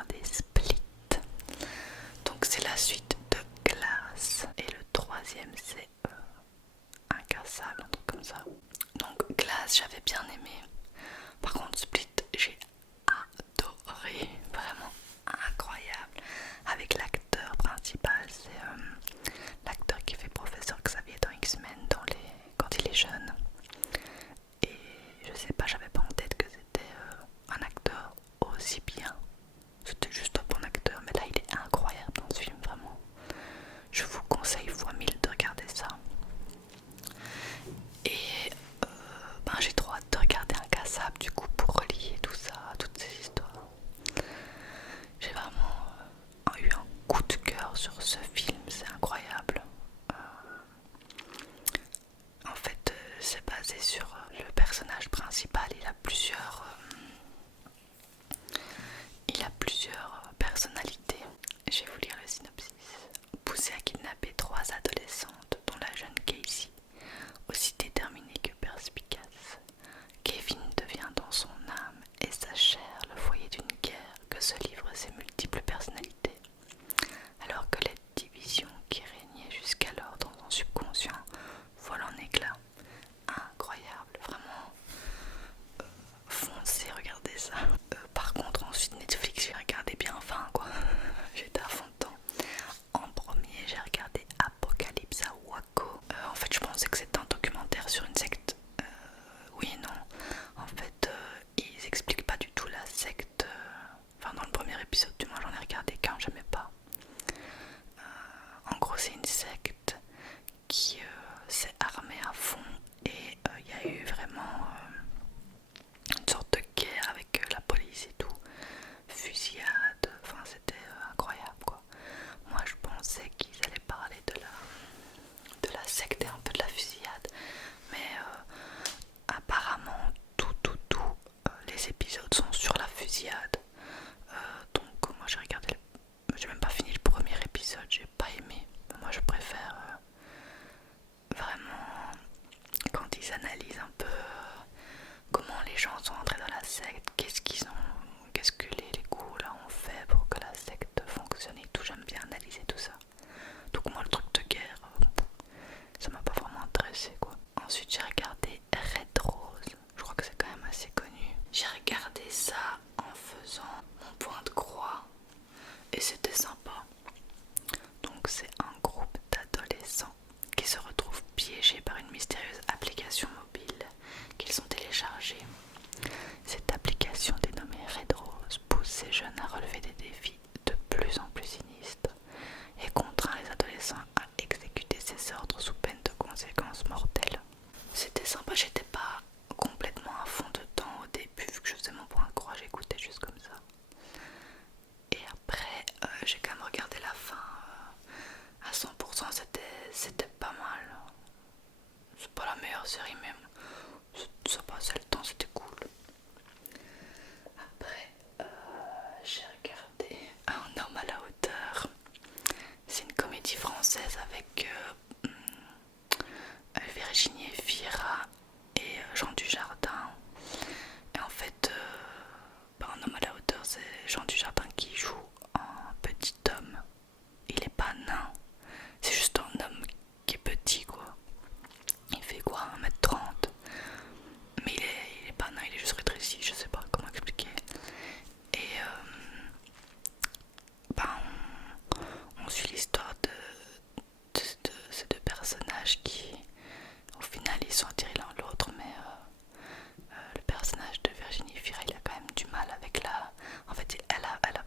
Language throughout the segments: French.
regardé Split. Donc c'est la suite de Glass. Et le troisième c'est Incassable, un truc comme ça. Donc Glass j'avais bien aimé. Par contre Split j'ai adoré, vraiment incroyable. Avec l'acteur principal, c'est l'acteur qui fait Professeur Xavier dans X-Men quand il est jeune. Et je sais pas, j'avais pas en tête que c'était un acteur aussi bien. C'était juste un bon acteur, mais là il est incroyable dans ce film, vraiment. Je vous conseille fois 1000 de regarder ça. Et j'ai trop hâte de regarder Incassable du coup pour relier tout ça, toutes ces histoires. J'ai vraiment eu un coup de cœur sur ce film, c'est incroyable. En fait, c'est basé sur le personnage principal. Il a plusieurs personnalités. Je vais vous lire le synopsis. Poussé à kidnapper trois adolescentes, dont la jeune Casey, aussi déterminée que perspicace, Kevin devient dans son âme et sa chair le foyer d'une guerre que se livrent ses multiples personnalités. Alors que les divisions qui régnaient jusqu'alors dans son subconscient volent en éclats. Incroyable, vraiment. Foncez, regardez ça. Par contre, ensuite Netflix, j'ai regardé bien fin quoi. J'étais à fond dedans. En premier, j'ai regardé Apocalypse à Waco. En fait, je pensais que c'était un documentaire sur une secte. Oui et non. En fait, ils expliquent pas du tout la secte. Enfin, dans le premier épisode, du moins, j'en ai regardé qu'un, j'aimais pas. En gros, c'est une secte qui s'est armée à fond et il y a eu vraiment une sorte de guerre avec la police et tout, fusillade, enfin c'était incroyable quoi. Moi je pensais qu'ils allaient parler de la secte et un peu de la fusillade, mais apparemment les épisodes sont sur la fusillade. Donc moi j'ai même pas fini le premier épisode, j'ai pas aimé. Moi je préfère vraiment quand ils analysent un peu comment les gens sont entrés dans la secte, qu'est-ce que les gourous là ont fait pour que la secte fonctionne et tout. J'aime bien analyser tout ça. Donc moi le truc de guerre, ça m'a pas vraiment intéressé quoi. Ensuite j'ai regardé Red Rose, je crois que c'est quand même assez connu. J'ai regardé ça en faisant mon point de croix et c'était sympa. Donc c'est un groupe d'adolescents qui se retrouvent piégés par une mystérieuse application mobile qu'ils ont téléchargée. Cette application dénommée Red Rose pousse ces jeunes à relever des défis de plus en plus sinistres et contraint les adolescents à exécuter ses ordres sous peine de conséquences mortelles. C'était sympa, j'étais pas complètement à fond dedans au début vu que je faisais mon point de croix, j'écoutais juste comme ça. Et après j'ai quand même regardé la fin à 100%, c'était pas mal. C'est pas la meilleure série même, ça passait le temps, c'était cool. Après j'ai regardé Un homme à la hauteur. C'est une comédie française avec Virginie Efira et Jean Dujardin. Et en fait Un homme à la hauteur, c'est Jean Dujardin qui joue un petit homme. Il est pas nain, c'est juste un homme qui est petit quoi. Il fait quoi, 1m30. Mais il est pas nain, il est juste rétréci, je sais pas comment expliquer. Et on suit l'histoire de ces deux personnages qui au final ils sont attirés l'un l'autre, mais le personnage de Virginie Fira il a quand même du mal avec en fait elle a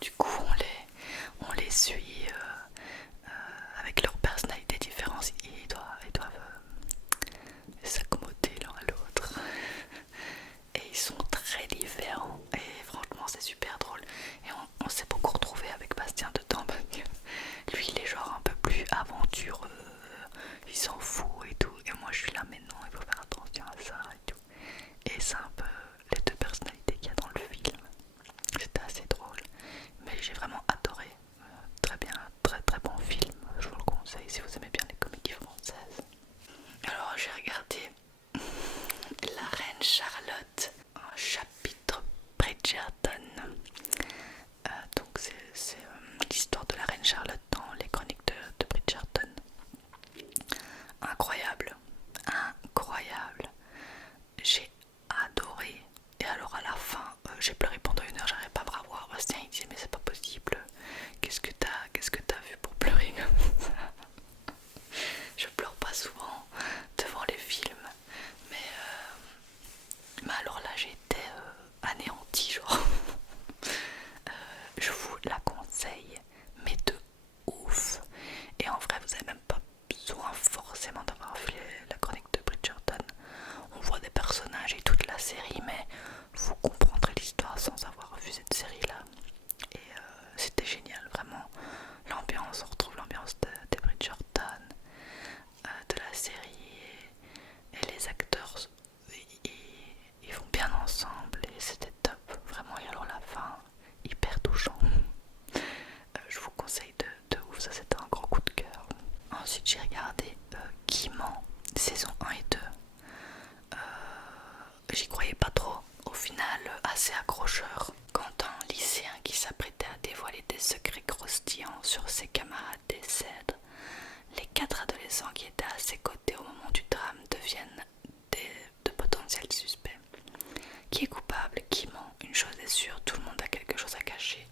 du coup on les suit avec leurs personnalités différentes. Ils doivent s'accommoder l'un à l'autre. Et ils sont très différents. Et franchement c'est super drôle. Et on s'est beaucoup retrouvé avec Bastien dedans parce que lui il est genre un peu plus aventureux. Il s'en fout et tout. Et moi je suis là mais non, il faut faire attention à ça et tout. Et c'est un peu les deux personnalités qu'il y a dans le film. C'était assez drôle. Mais j'ai vraiment adoré. Très bien, très très bon film. Je vous le conseille si vous aimez bien les comédies françaises. Alors j'ai regardé La Reine Charlotte, un chapitre Bridgerton. Donc c'est l'histoire de la Reine Charlotte dans les chroniques de Bridgerton. Incroyable, incroyable. J'ai adoré. Et alors à la fin, j'ai pleuré pendant 1 heure, j'arrivais pas à me revoir. Bastien il disait mais c'est pas possible. Qu'est-ce que t'as vu pour pleurer comme ça? Je pleure pas souvent devant les films, mais alors là j'étais anéantie genre. Je vous la conseille, mais de ouf. Et en vrai vous avez même pas besoin forcément d'avoir vu la chronique de Bridgerton. On voit des personnages et toute la série, mais vous comprendrez l'histoire sans avoir vu cette série là. Et c'était génial, vraiment. L'ambiance, on retrouve l'ambiance de Bridgerton, de la série, et les acteurs ils vont bien ensemble et c'était top, vraiment. Et alors la fin, hyper touchant. Je vous conseille de ouf, ça c'était un gros coup de cœur. Ensuite j'ai regardé Qui ment, saison 1 et 2. J'y croyais pas trop, au final assez accrocheur. Quand un lycéen qui s'apprêtait à dévoiler des secrets croustillants sur ses camarades décède, les 4 adolescents qui étaient à ses côtés au moment du drame deviennent de potentiels suspects. Qui est coupable, qui ment, une chose est sûre, tout le monde a quelque chose à cacher.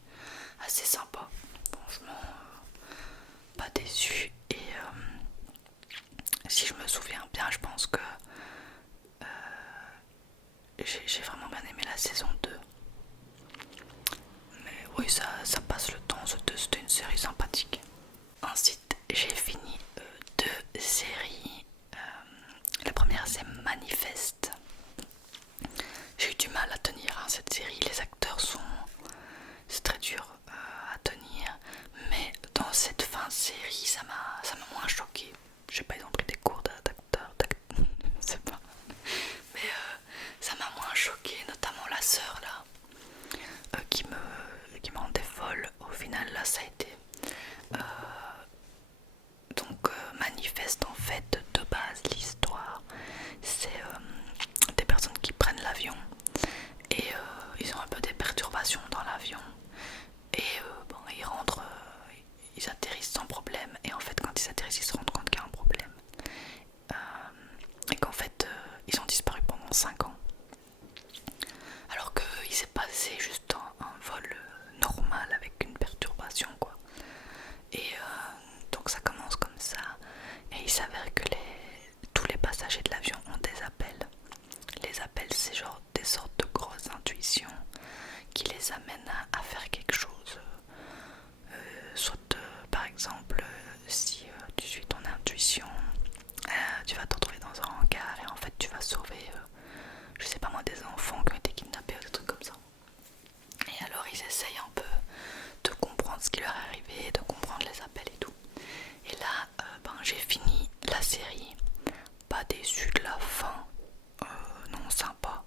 Assez sympa, franchement, pas déçu. Et si je me souviens bien, je pense que j'ai vraiment bien aimé la saison 2. Mais oui, ça passe le temps, c'était une série sympathique. Ensuite, j'ai fini 2 séries. La première, c'est Manifeste. J'ai eu du mal à tenir cette série. Les acteurs c'est très dur à tenir. Mais dans cette fin de série, ça m'a moins choqué. Je sais pas, ils ont pris des cours d'acteurs, je sais pas. Mais ça m'a moins choqué, notamment la sœur là, qui me rendait folle. Au final, là, ça a été Manifeste. En fait, de base, l'histoire c'est des personnes qui prennent l'avion et ils ont un peu des perturbations dans l'avion et bon, ils rentrent, ils atterrissent sans problème. Et en fait, quand ils atterrissent, ils se rendent compte qu'il y a un problème et qu'en fait ils ont disparu pendant 5 ans, alors qu'il s'est passé juste un vol normal avec une perturbation quoi. Et donc ça commence comme ça et il s'avère que tous les passagers de l'avion ont des appels. Les appels, c'est genre des sortes de grosses intuitions qui les amènent à faire quelque chose. Soit par exemple si tu suis ton intuition, tu vas te retrouver dans un hangar et en fait tu vas sauver je sais pas moi, des enfants qui ont été kidnappés ou des trucs comme ça. Et alors ils essayent un peu de comprendre ce qui leur est arrivé, de comprendre les appels et tout. Et là j'ai fini la série, pas déçue de la fin, non, sympa,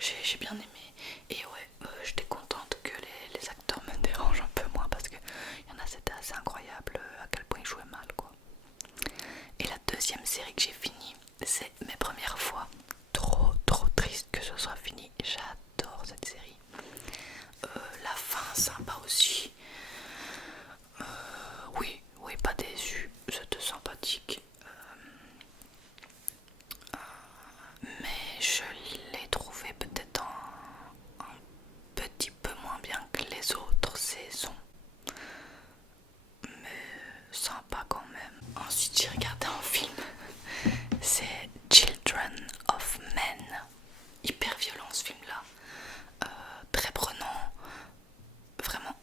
j'ai bien aimé. Et ouais, j'étais contente que les acteurs me dérangent un peu moins parce que y en a, c'était assez incroyable à quel point ils jouaient mal quoi. Et la deuxième série que j'ai finie, c'est Mes premières fois. Trop triste que ce soit fini, j'adore cette série. La fin sympa aussi. Oui, pas déçu, c'était sympathique. Mais je l'ai trouvé peut-être un petit peu moins bien que les autres saisons. Mais sympa quand même. Ensuite j'ai regardé un film, c'est Children of Men. Hyper violent ce film là, très prenant, vraiment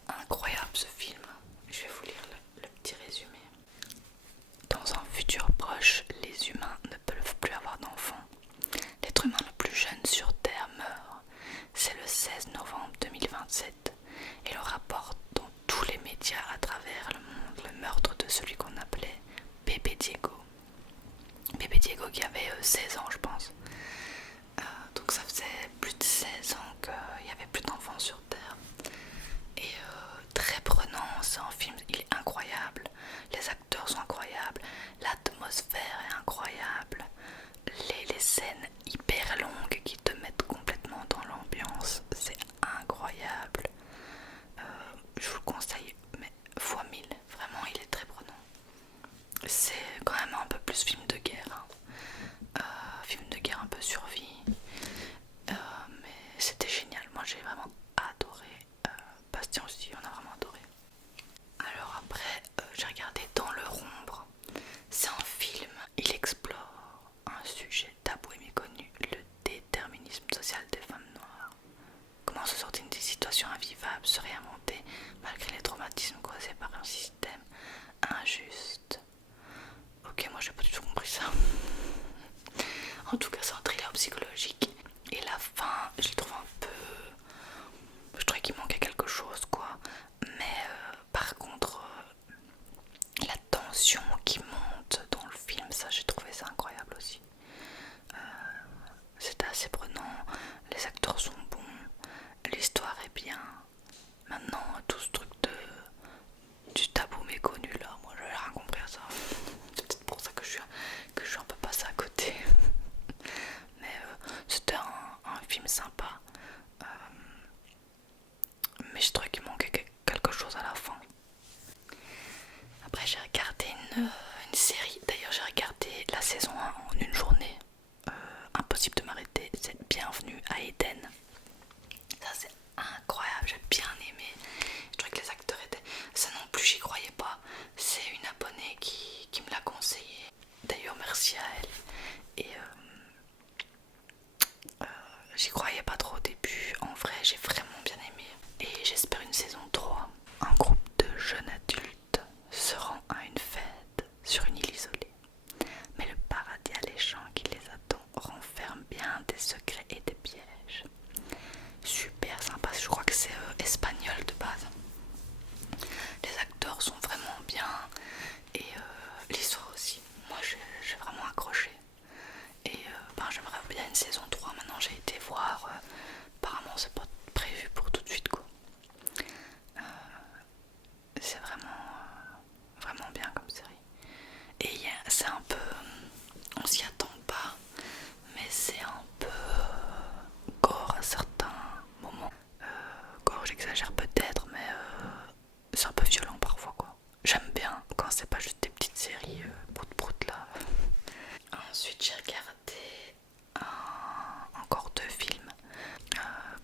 situation invivable se réinventer malgré les traumatismes causés par un système injuste. Ok, moi j'ai pas du tout compris ça. En tout cas, c'est un thriller psychologique. Et la fin, je l'ai trouvé un peu... Je trouvais qu'il manquait quelque chose, quoi. Mais par contre, la tension qui monte dans le film, ça, j'ai trouvé ça incroyable aussi. C'était assez prenant, les acteurs sont bons, l'histoire est bien. Maintenant, tout ce truc du tabou méconnu là, moi j'ai rien compris à ça. C'est peut-être pour ça que je suis un peu passée à côté. Mais c'était un film sympa. Euh, mais je trouvais qu'il manquait quelque chose à la fin. Après j'ai regardé une série, d'ailleurs j'ai regardé la saison 1 en une journée. Impossible de m'arrêter, c'est Bienvenue à Eden. Ça c'est incroyable, j'ai bien aimé. Je trouvais que les acteurs étaient... Ça non plus j'y croyais pas. C'est une abonnée qui me l'a conseillé. D'ailleurs merci à elle. Et j'y croyais pas trop au début. En vrai j'ai vraiment bien aimé. Et j'espère une saison 3. Un groupe de jeunes adultes se rend à une fête sur une île isolée. Mais le paradis alléchant qui les attend renferme bien des secrets et des pièges. Super sympa, je crois que c'est espagnol de base. Les acteurs sont vraiment bien et l'histoire aussi. Moi j'ai vraiment accroché. Et j'aimerais bien une saison 3. Maintenant j'ai été voir, apparemment c'est pas prévu pour tout de suite quoi. C'est vraiment bien comme série. Et c'est un peu, on s'y attend pas, mais c'est un peu gore à certains moments. Gore j'exagère peut-être, mais c'est un peu violent parfois quoi. J'aime bien quand c'est pas juste des petites séries prout là. Ensuite j'ai regardé encore deux films.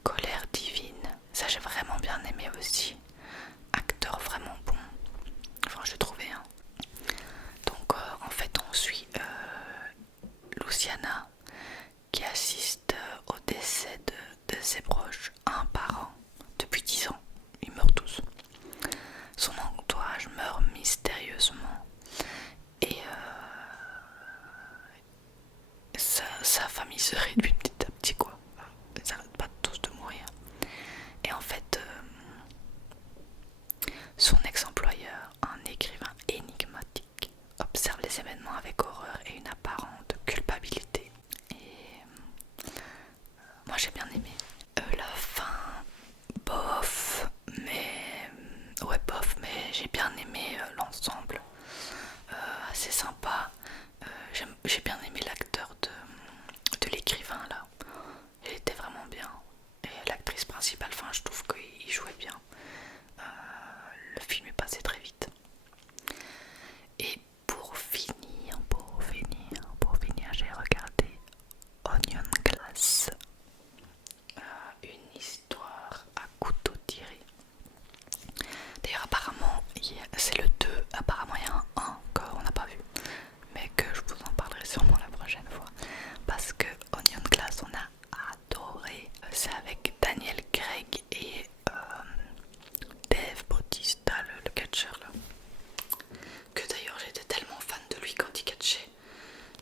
Colère divine, ça j'ai vraiment bien aimé aussi. Acteur vraiment bon, enfin je trouvais hein. Donc en fait on suit Luciana qui assiste au décès de ses proches un par an depuis 10 ans. Ils meurent tous. Son entourage meurt mystérieusement et sa famille se réduit petit à petit quoi. Ils n'arrêtent pas tous de mourir. Et en fait, son ex-employeur, un écrivain énigmatique, observe les événements avec horreur et une apparente culpabilité. Et moi j'ai bien aimé. La fin, bof, mais ouais bof, mais j'ai bien aimé l'ensemble. Assez sympa. J'ai bien aimé l'acteur de l'écrivain là. Il était vraiment bien. Et l'actrice principale, enfin je trouve qu'il jouait bien. Le film est passé très vite. Et pour finir, j'ai regardé Onion Glass. Une histoire à couteau tiré. D'ailleurs apparemment c'est le 2, apparemment il y a un 1 qu'on n'a pas vu. Mais que je vous en parlerai sûrement la prochaine fois. Parce que Onion Glass on a adoré. C'est avec Daniel Craig et Dave Bautista, le catcheur là. Que d'ailleurs j'étais tellement fan de lui quand il catchait.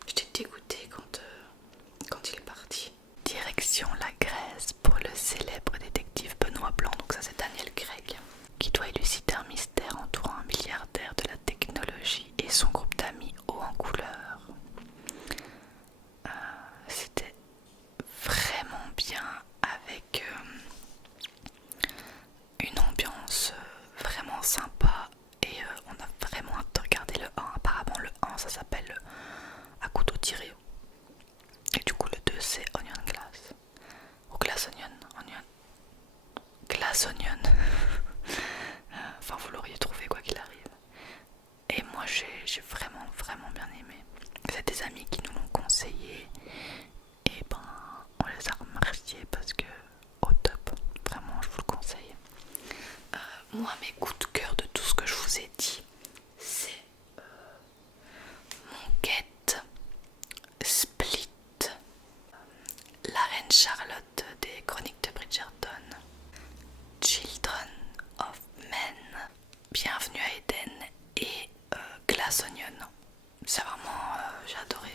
J'étais dégoûtée quand il est parti. Direction la Grèce pour le célèbre détective Benoît Blanc, donc ça c'est Daniel Craig, qui doit élucider un mystère entourant un milliardaire de la technologie et son groupe d'amis haut en couleur. C'était vraiment bien avec une ambiance vraiment sympa et on a vraiment hâte de regarder le 1. Apparemment le 1 ça s'appelle à couteau tiré et du coup le 2 c'est Onion Glass ou Glass Onion Glass Onion enfin vous l'auriez trouvé quoi qu'il arrive. Et moi j'ai vraiment bien aimé. C'est des amis qui nous l'ont conseillé et ben on les a remerciés parce que au top, vraiment je vous le conseille. Moi mes coups de cœur de tout ce que je vous ai dit, c'est Monquette, Split, La Reine Charlotte des Chroniques de Bridgerton, Bienvenue à Eden et Glass Onion. C'est vraiment, j'ai adoré.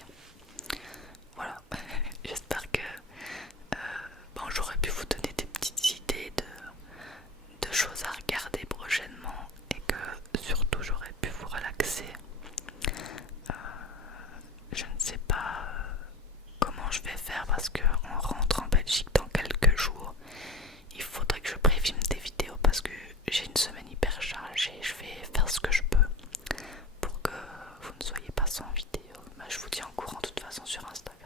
Voilà, j'espère que bon, j'aurais pu vous donner des petites idées de choses à regarder prochainement et que surtout j'aurais pu vous relaxer. Je ne sais pas comment je vais faire parce qu'on rentre en Belgique dans quelques jours. Il faudrait que je préfilme des vidéos parce que j'ai une semaine hyper chargée. Je vais faire ce que je peux pour que vous ne soyez pas sans vidéo. Bah, je vous tiens au courant de toute façon sur Instagram.